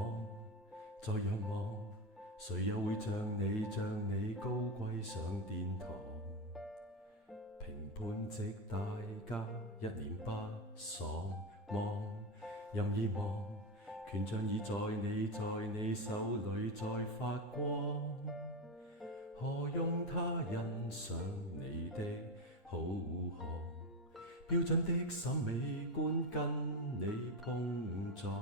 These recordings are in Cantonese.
望，再仰望，誰又會像你高貴上殿堂？評判席大家一臉不爽，望任意望，權杖已在你手裏在發光。何用他欣賞你的好學？標準的審美觀跟你碰撞，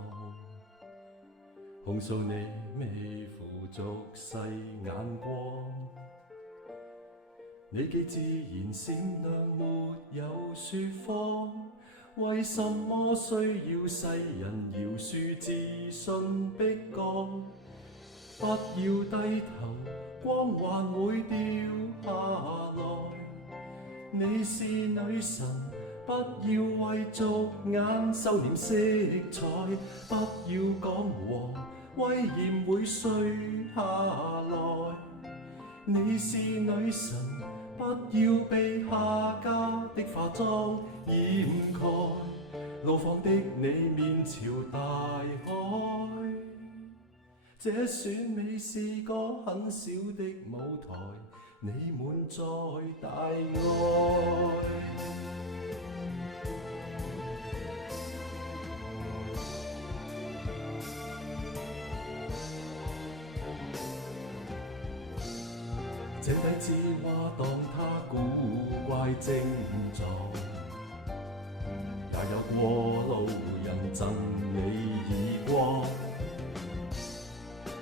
控訴你未符俗世眼光。你既自然善良，沒有說謊，為什麼需要世人饒恕自信逼降？不要低頭，光環會掉下來。你是女神，不要為俗眼收斂色彩，不要講和，威嚴會碎下來。你是女神，不要被下家的化妝掩蓋，怒放的你面朝大海。這選美是個很小的舞台，你滿載大愛。這底枝花當它古怪症狀，也有過路人贈你耳光。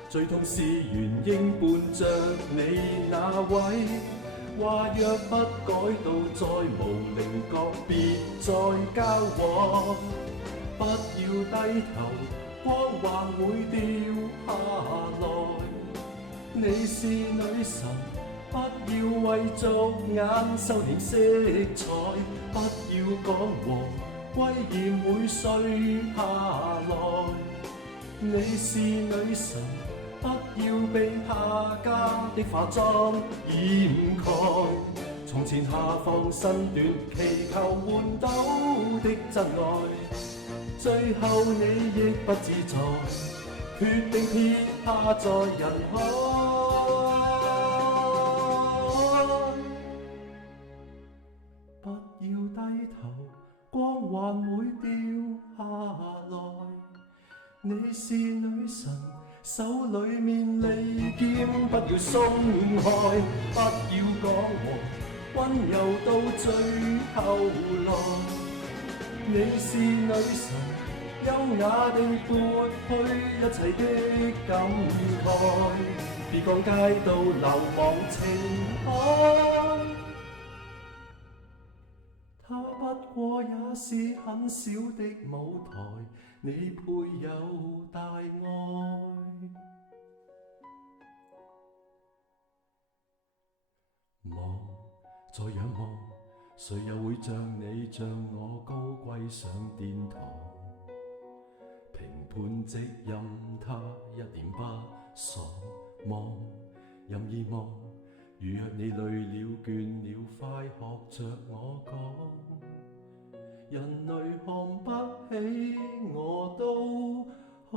最痛是原應伴着你那位，話若不改到再無稜角，別再交往。不要低頭，光環會掉下來。你是女神，不要為俗眼收斂色彩，不要講和，威嚴會碎下來。你是女神，不要被下家的化妝掩蓋。從前下放身段，祈求換到的真愛，最後你亦不自在，決定撇下在人海。不要低頭，光環會掉下來。你是女神，手裏面利劍不要鬆開，不要講和，溫柔到最後來。你是女神，優雅地撥去一切的感慨，別講街道流亡情海。它不過也是很小的舞台，你配有大愛。望，再仰望，誰又會像我高貴上殿堂？評判席任他一臉不爽，望任意望，如若你累了倦了，快學着我講。人類看不起我都好